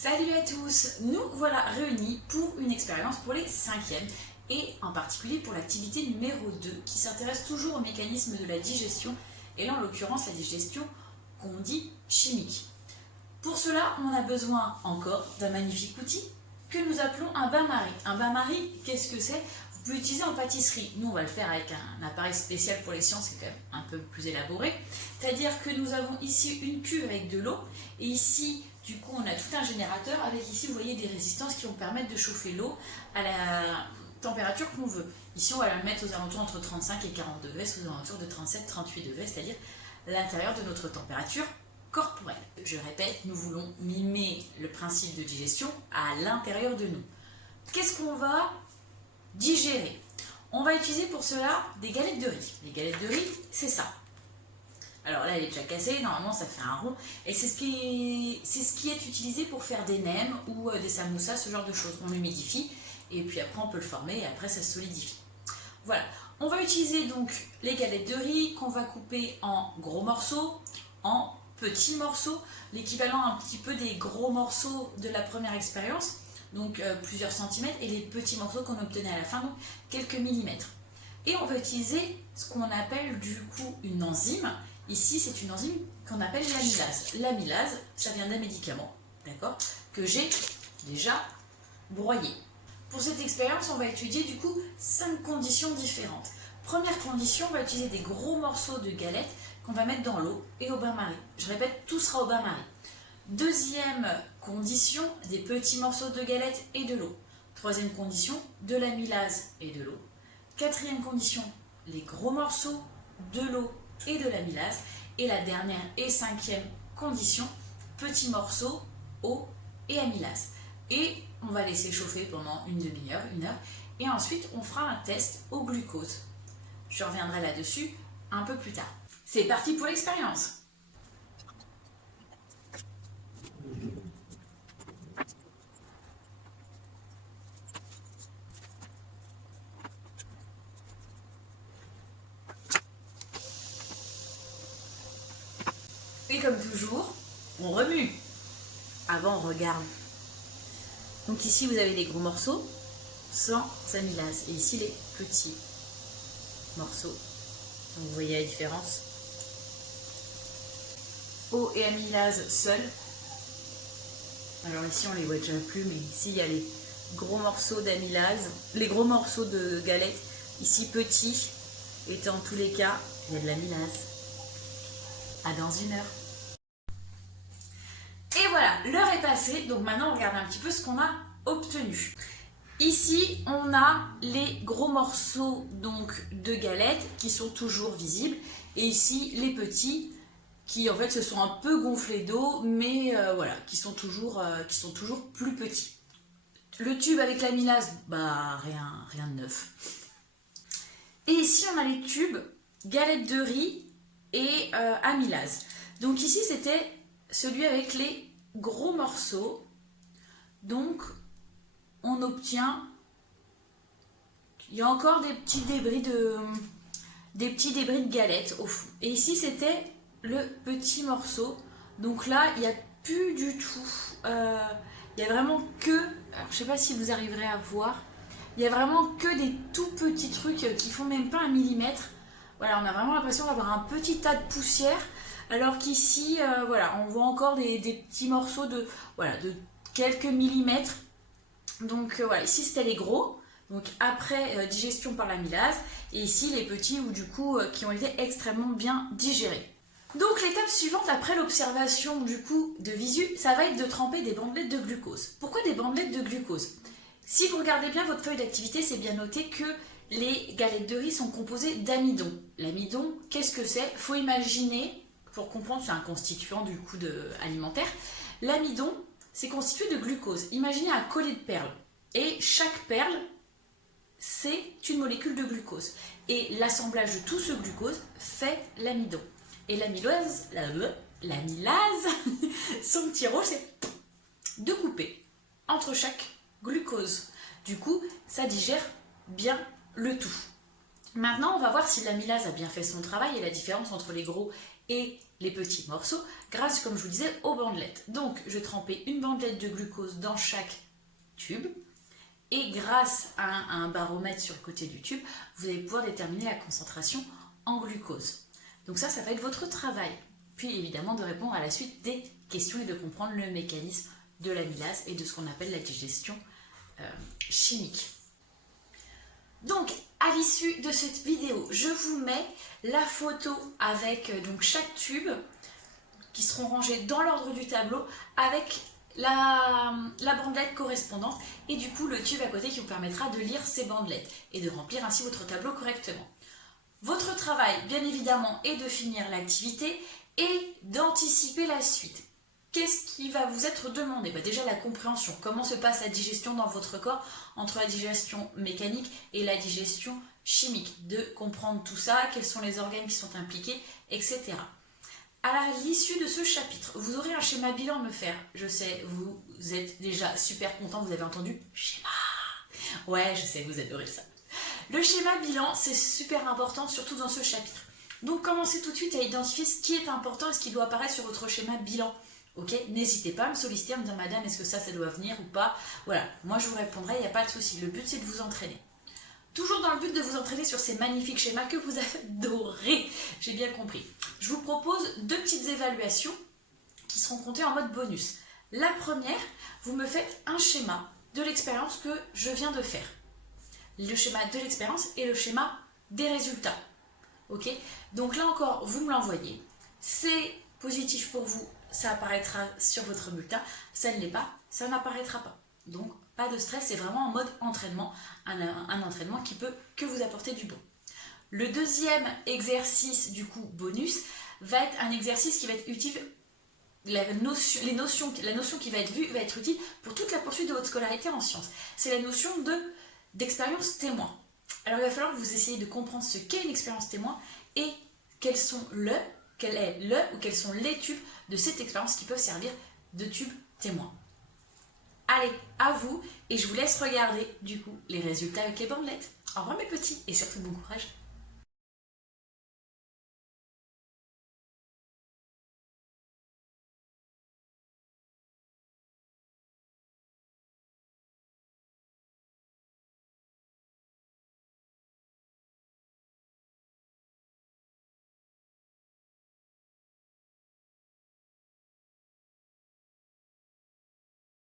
Salut à tous, nous voilà réunis pour une expérience pour les 5e et en particulier pour l'activité numéro 2 qui s'intéresse toujours au mécanisme de la digestion et là en l'occurrence la digestion qu'on dit chimique. Pour cela on a besoin encore d'un magnifique outil que nous appelons un bain-marie. Un bain-marie, qu'est-ce que c'est? Vous pouvez l'utiliser en pâtisserie. Nous on va le faire avec un appareil spécial pour les sciences qui est quand même un peu plus élaboré. C'est-à-dire que nous avons ici une cuve avec de l'eau et ici du coup, on a tout un générateur avec ici, vous voyez, des résistances qui vont permettre de chauffer l'eau à la température qu'on veut. Ici, on va la mettre aux alentours entre 35 et 40 degrés, aux alentours de 37-38 degrés, c'est-à-dire l'intérieur de notre température corporelle. Je répète, nous voulons mimer le principe de digestion à l'intérieur de nous. Qu'est-ce qu'on va digérer? On va utiliser pour cela des galettes de riz. Les galettes de riz, c'est ça. Alors là, elle est déjà cassée, normalement ça fait un rond. Et c'est ce qui est utilisé pour faire des nems ou des samoussas, ce genre de choses. On l'humidifie et puis après on peut le former et après ça se solidifie. Voilà, on va utiliser donc les galettes de riz qu'on va couper en gros morceaux, en petits morceaux, l'équivalent un petit peu des gros morceaux de la première expérience, donc plusieurs centimètres, et les petits morceaux qu'on obtenait à la fin, donc quelques millimètres. Et on va utiliser ce qu'on appelle du coup une enzyme. Ici, c'est une enzyme qu'on appelle l'amylase. L'amylase, ça vient d'un médicament, d'accord, que j'ai déjà broyé. Pour cette expérience, on va étudier du coup 5 conditions différentes. Première condition, on va utiliser des gros morceaux de galettes qu'on va mettre dans l'eau et au bain-marie. Je répète, tout sera au bain-marie. Deuxième condition, des petits morceaux de galettes et de l'eau. Troisième condition, de l'amylase et de l'eau. Quatrième condition, les gros morceaux, de l'eau et de l'amylase. Et la dernière et cinquième condition, petits morceaux, eau et amylase. Et on va laisser chauffer pendant une demi-heure, une heure. Et ensuite, on fera un test au glucose. Je reviendrai là-dessus un peu plus tard. C'est parti pour l'expérience. Et comme toujours, on remue. Avant, on regarde. Donc ici, vous avez les gros morceaux sans amylase. Et ici, les petits morceaux. Donc vous voyez la différence. Eau et amylase seuls. Alors ici, on les voit déjà plus, mais ici, il y a les gros morceaux d'amylase, les gros morceaux de galettes. Ici, petits. Et dans tous les cas, il y a de l'amylase. À dans une heure. Et voilà, l'heure est passée, donc maintenant on regarde un petit peu ce qu'on a obtenu. Ici, on a les gros morceaux donc de galettes qui sont toujours visibles, et ici les petits qui en fait se sont un peu gonflés d'eau, mais voilà, qui sont toujours plus petits. Le tube avec l'amylase, bah rien de neuf. Et ici on a les tubes galettes de riz et amylase. Donc ici c'était celui avec les gros morceaux, donc on obtient, il y a encore des petits débris de galettes au fond. Et ici c'était le petit morceau, donc là il n'y a plus du tout, il y a vraiment que, alors, je ne sais pas si vous arriverez à voir, il y a vraiment que des tout petits trucs qui font même pas 1 millimètre. Voilà, on a vraiment l'impression d'avoir un petit tas de poussière. Alors qu'ici, voilà, on voit encore des petits morceaux de quelques millimètres. Donc voilà, ici c'était les gros, donc après digestion par l'amylase, et ici les petits ou du coup qui ont été extrêmement bien digérés. Donc l'étape suivante après l'observation du coup de visu, ça va être de tremper des bandelettes de glucose. Pourquoi des bandelettes de glucose? Si vous regardez bien votre feuille d'activité, c'est bien noté que les galettes de riz sont composées d'amidon. L'amidon, qu'est-ce que c'est? Il faut imaginer, pour comprendre, c'est un constituant du coup alimentaire. L'amidon, c'est constitué de glucose. Imaginez un collier de perles. Et chaque perle, c'est une molécule de glucose. Et l'assemblage de tout ce glucose fait l'amidon. Et l'amylase, son petit rôle, c'est de couper entre chaque glucose. Du coup, ça digère bien le tout. Maintenant, on va voir si l'amylase a bien fait son travail et la différence entre les gros et les petits morceaux grâce, comme je vous disais, aux bandelettes. Donc, je vais tremper une bandelette de glucose dans chaque tube et grâce à un baromètre sur le côté du tube, vous allez pouvoir déterminer la concentration en glucose. Donc ça va être votre travail. Puis évidemment de répondre à la suite des questions et de comprendre le mécanisme de l'amylase et de ce qu'on appelle la digestion chimique. Donc, à l'issue de cette vidéo, je vous mets la photo avec donc chaque tube qui seront rangés dans l'ordre du tableau avec la bandelette correspondante et du coup le tube à côté qui vous permettra de lire ces bandelettes et de remplir ainsi votre tableau correctement. Votre travail, bien évidemment, est de finir l'activité et d'anticiper la suite. Qu'est-ce qui va vous être demandé? Déjà la compréhension, comment se passe la digestion dans votre corps entre la digestion mécanique et la digestion chimique, de comprendre tout ça, quels sont les organes qui sont impliqués, etc. À l'issue de ce chapitre, vous aurez un schéma bilan à me faire. Je sais, vous êtes déjà super content, vous avez entendu schéma. Ouais, je sais, vous adorez ça. Le schéma bilan, c'est super important, surtout dans ce chapitre. Donc commencez tout de suite à identifier ce qui est important et ce qui doit apparaître sur votre schéma bilan. Ok, n'hésitez pas à me solliciter, à me dire madame, est-ce que ça doit venir ou pas? Voilà, moi je vous répondrai, il n'y a pas de souci. Le but c'est de vous entraîner. Toujours dans le but de vous entraîner sur ces magnifiques schémas que vous adorez, j'ai bien compris. Je vous propose 2 petites évaluations qui seront comptées en mode bonus. La première, vous me faites un schéma de l'expérience que je viens de faire. Le schéma de l'expérience et le schéma des résultats. Ok, donc là encore, vous me l'envoyez. C'est positif pour vous, ça apparaîtra sur votre bulletin. Ça ne l'est pas, ça n'apparaîtra pas. Donc, pas de stress, c'est vraiment en mode entraînement, un entraînement qui peut que vous apporter du bon. Le deuxième exercice, du coup, bonus, va être un exercice qui va être utile. La notion qui va être vue va être utile pour toute la poursuite de votre scolarité en sciences. C'est la notion d'expérience témoin. Alors, il va falloir que vous essayiez de comprendre ce qu'est une expérience témoin et quels sont quels sont les tubes de cette expérience qui peuvent servir de tubes témoins. Allez, à vous, et je vous laisse regarder du coup les résultats avec les bandelettes. Au revoir mes petits, et surtout bon courage.